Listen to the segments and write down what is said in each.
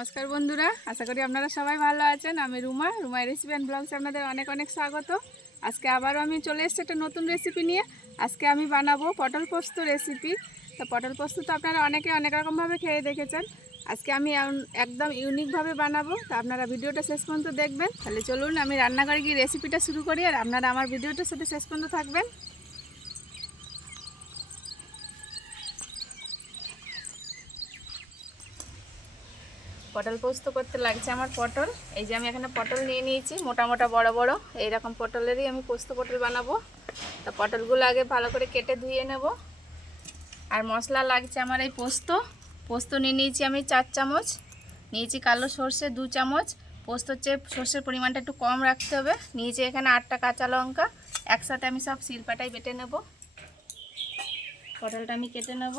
নমস্কার বন্ধুরা, আশা করি আপনারা সবাই ভালো আছেন। আমি রুমা রেসিপি অ্যান্ড ব্লগসে আপনাদের অনেক অনেক স্বাগত। আজকে আবারও আমি চলে এসেছি একটা নতুন রেসিপি নিয়ে। আজকে আমি বানাবো পটল পোস্ত রেসিপি। তো পটল পোস্ত তো আপনারা অনেকে অনেক রকমভাবে খেয়ে দেখেছেন। আজকে আমি একদম ইউনিকভাবে বানাবো। তো আপনারা ভিডিওটা শেষ পর্যন্ত দেখবেন। তাহলে চলুন আমি রান্নাঘরে গিয়ে রেসিপিটা শুরু করি, আর আপনারা আমার ভিডিওটার সাথে শেষ পর্যন্ত থাকবেন। পটল পোস্ত করতে লাগছে আমার পটল। এই যে আমি এখানে পটল নিয়ে নিয়েছি, মোটা মোটা বড় বড় এইরকম পটলেরই আমি পোস্ত পটল বানাবো। তা পটলগুলো আগে ভালো করে কেটে ধুয়ে নেব। আর মশলা লাগছে আমার এই পোস্ত নিয়ে নিয়েছি আমি 4 চামচ, নিয়েছি কালো সর্ষে 2 চামচ। পোস্ত হচ্ছে সর্ষের পরিমাণটা একটু কম রাখতে হবে। নিয়েছি এখানে 8টা কাঁচা লঙ্কা, একসাথে আমি সব শিলপাটায় বেটে নেব। পটলটা আমি কেটে নেব।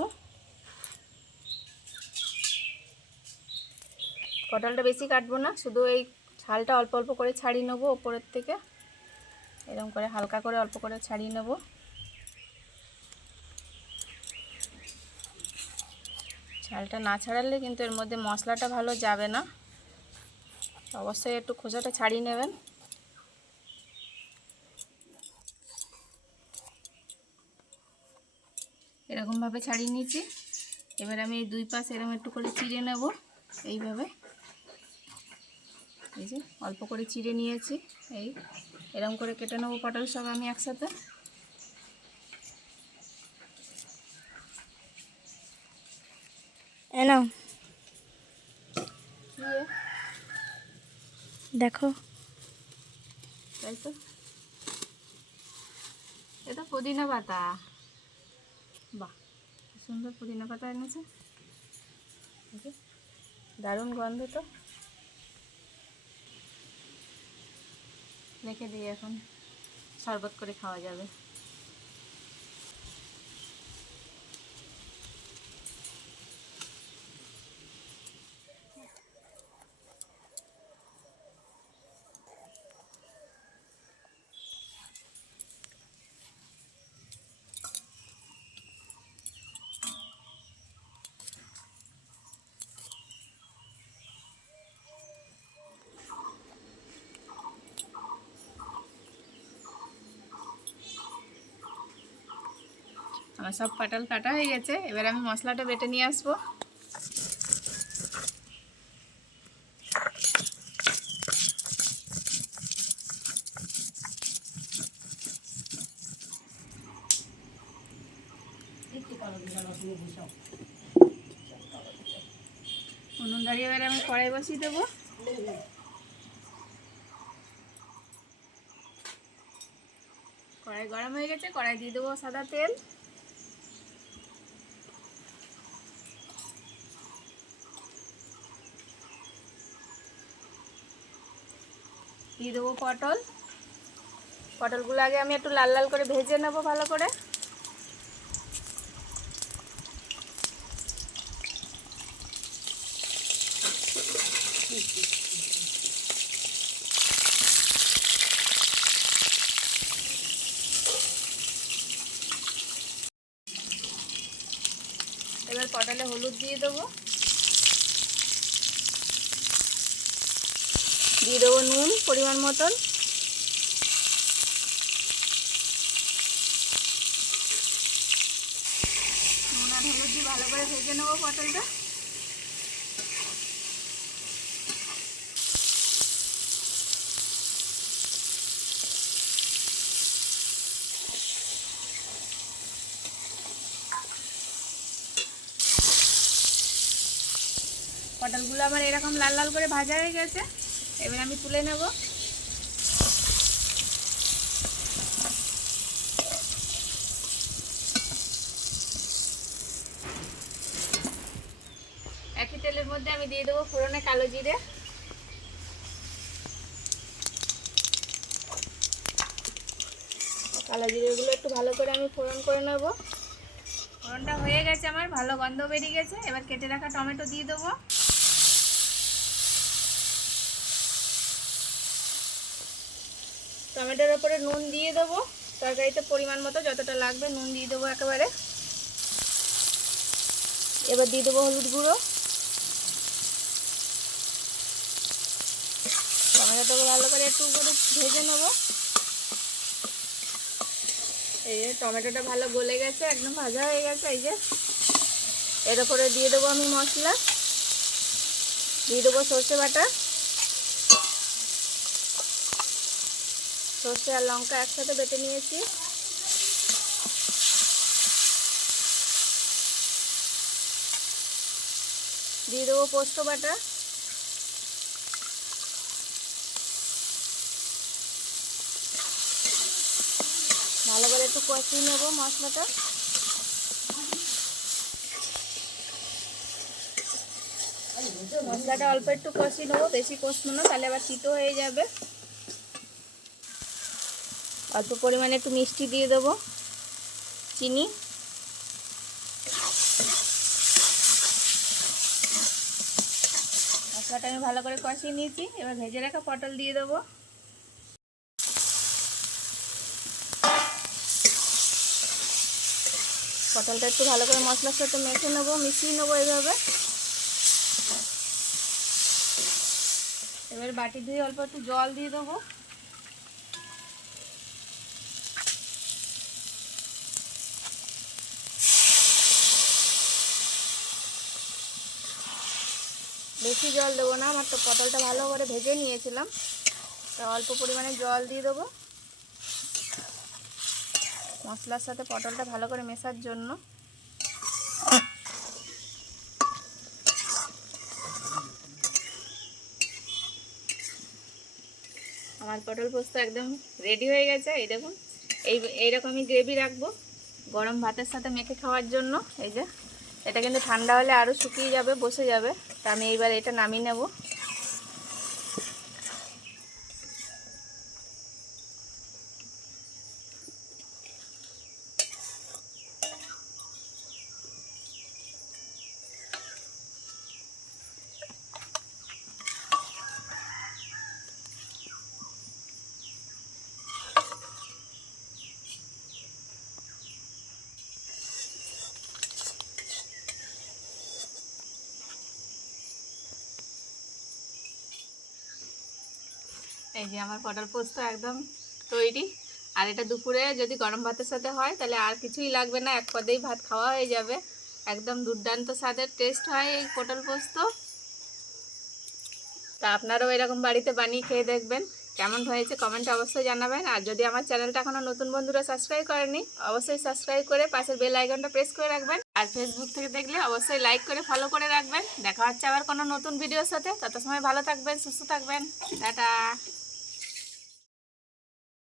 পটলটা বেশি কাটবো না, শুধু এই ছালটা অল্প অল্প করে ছাড়িয়ে নেবো ওপরের থেকে। এরকম করে হালকা করে অল্প করে ছাড়িয়ে নেব। ছালটা না ছাড়ালে কিন্তু এর মধ্যে মশলাটা ভালো যাবে না, অবশ্যই একটু খোসাটা ছাড়িয়ে নেবেন। এরকমভাবে ছাড়িয়ে নিয়েছি। এবার আমি এই দুই পাশ এরকম একটু করে চিড়ে নেব। এইভাবে এই যে অল্প করে চিড়ে নিয়েছি, এই এরকম করে কেটে নেবো পটল সব আমি একসাথে। নাও দেখো, তাই তো, এটা পুদিনা পাতা। বাহ, সুন্দর পুদিনা পাতা এনেছে, দারুণ গন্ধ। তো রেখে দিই, এখন শরবত করে খাওয়া যাবে। আমার সব পটল কাটা হয়ে গেছে। এবার আমি মশলাটা বেটে নিয়ে আসবো। উনুন ধরিয়ে এবার আমি কড়াই বসিয়ে দেবো। কড়াই গরম হয়ে গেছে, কড়াই দিয়ে দেবো সাদা তেল। দিয়ে দেবো পটলগুলো আগে আমি একটু লাল লাল করে ভেজে নেবো ভালো করে। এবার পটলে হলুদ দিয়ে দেবো, দিয়ে দেবো নুন পরিমাণ মতন। নুন আর হলুদ দিয়ে ভালো করে ভেজে নেবো পটলটা। পটলগুলো আমার এরকম লাল লাল করে ভাজা হয়ে গেছে। এবার আমি তুলে নেব। একই তেলের মধ্যে আমি দিয়ে দেবো ফোড়নে কালো জিরে। কালো জিরেগুলো একটু ভালো করে আমি ফোড়ন করে নেব। ফোড়নটা হয়ে গেছে, আমার ভালো গন্ধ বেরিয়ে গেছে। এবার কেটে রাখা টমেটো দিয়ে দেবো। টমেটোর ওপরে নুন দিয়ে দেবো, তরকারিতে পরিমাণ মতো যতটা লাগবে নুন দিয়ে দেবো একেবারে। এবার দিয়ে দেবো হলুদ গুঁড়ো, টমেটোকে ভালো করে একটু করে ভেজে নেবো। এই যে টমেটোটা ভালো গলে গেছে, একদম ভাজা হয়ে গেছে। এই যে এর উপরে দিয়ে দেবো আমি মশলা, দিয়ে দেবো সর্ষে বাটা, সর্ষে আর লঙ্কা একসাথে বেটে নিয়েছি। দিয়ে দেবো পোস্ত বাটা, ভালো করে একটু কষিয়ে নেবো মশলাটা। মশলাটা অল্প একটু কষিয়ে নেবো, বেশি কষবো না, তাহলে আবার তিতো হয়ে যাবে। অল্প পরিমাণে একটু মিষ্টি দিয়ে দেবো, চিনি, মশলাটা আমি ভালো করে কষিয়ে নিয়েছি। এবার ভেজে রাখা পটল দিয়ে দেবো। পটলটা একটু ভালো করে মশলার সাথে মেখে নেবো, মিশিয়ে নেবো এইভাবে। এবার বাটি ধুয়ে অল্প একটু জল দিয়ে দেবো। বেশি জল দেবো না, আমার তো পটলটা ভালো করে ভেজে নিয়েছিলাম, তো অল্প পরিমাণে জল দিয়ে দেবো মশলার সাথে পটলটা ভালো করে মেশার জন্য। আমার পটল পোস্ত একদম রেডি হয়ে গেছে। এই দেখুন, এইরকমই গ্রেভি রাখবো গরম ভাতের সাথে মেখে খাওয়ার জন্য। এই যে এটা কিন্তু ঠান্ডা হলে আরও শুকিয়ে যাবে, বসে যাবে। তা আমি এইবার এটা নামিয়ে নেব। এই যে আমার পটল পোস্ত একদম তৈরি। আর এটা দুপুরে যদি গরম ভাতের সাথে হয় তাহলে আর কিছুই লাগবে না, এক পদেই ভাত খাওয়া হয়ে যাবে। একদম দুর্দান্ত স্বাদের টেস্ট হয় এই পটল পোস্ত। তা আপনারাও এরকম বাড়িতে বানিয়ে খেয়ে দেখবেন, কেমন হয়েছে কমেন্টে অবশ্যই জানাবেন। আর যদি আমার চ্যানেলটা এখনও নতুন বন্ধুরা সাবস্ক্রাইব করেনি, অবশ্যই সাবস্ক্রাইব করে পাশের বেল আইকনটা প্রেস করে রাখবেন। আর ফেসবুক থেকে দেখলে অবশ্যই লাইক করে ফলো করে রাখবেন। দেখা হচ্ছে আবার কোনো নতুন ভিডিওর সাথে। তত সময় ভালো থাকবেন, সুস্থ থাকবেন। টাটা।